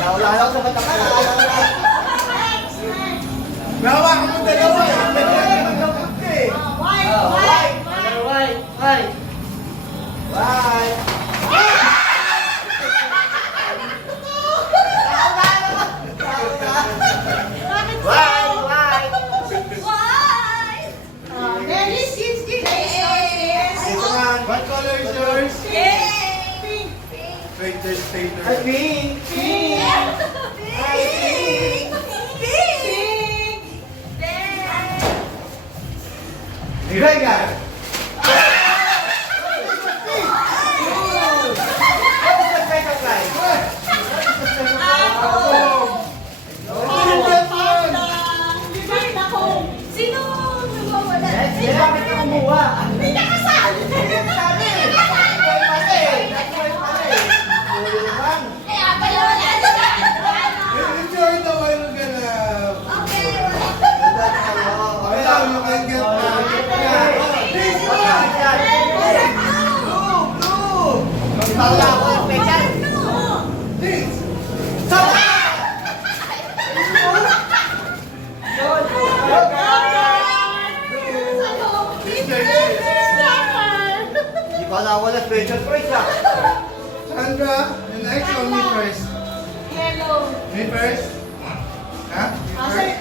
Wala ako sa mata ka. Nawa ko ng dalawa eh. What color is yours? Wait, there's paper. Pink. Rega. Sino nawawala? Bakit ka kumuha? May nakasal! Kaya pala wala Enjoy the while ganap. Okay. Now you can get this Wala ako ng special. This. Hindi ko alam wala special price ah. Sandra, the next one, me first. Yellow. Me first? Ha? Me first?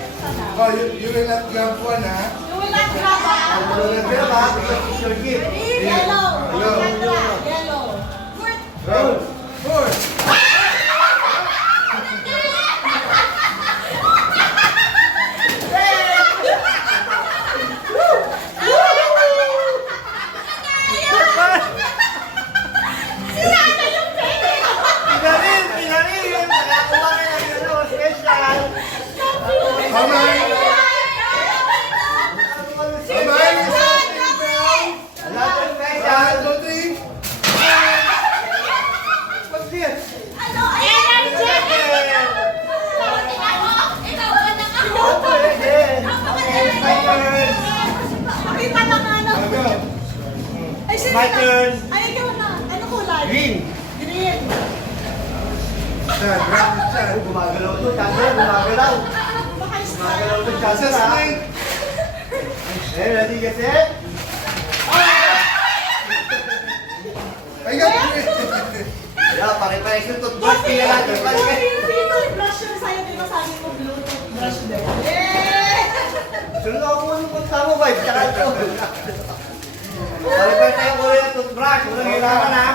Oh, you will not grab one, ha? You will not grab Pero ba, because it's your gift. Yellow. Yellow. Yellow. Go. Four. Pinarin! Nakakuha ka ng special. How many? How many? Wala ko ng special. 1, 2, 3. What's this? Ano? Energy! Ikaw ba na ako? Again. Okay, my turn. Pakita lang ano. Go. Ay, sino My na? turn. Ay, ikaw na. Ano kulay? Green. Green. Chad, grab the Chad. Gumagalaw to, Chandler. Gumagalaw. Baka Gumagalaw to, Just Chandler. ah. like. Okay, ready, get set? I got three. Yeah, pare-pares yung toothbrush. Tingnan natin. Sino brush yung sa'yo? Di ba sabi mo blue toothbrush din? Eh! Sunod ako muna ng punta mo, vibe. Tsaka ito. Pare-pares tayo kulay ng toothbrush. Walang kailangan, ha?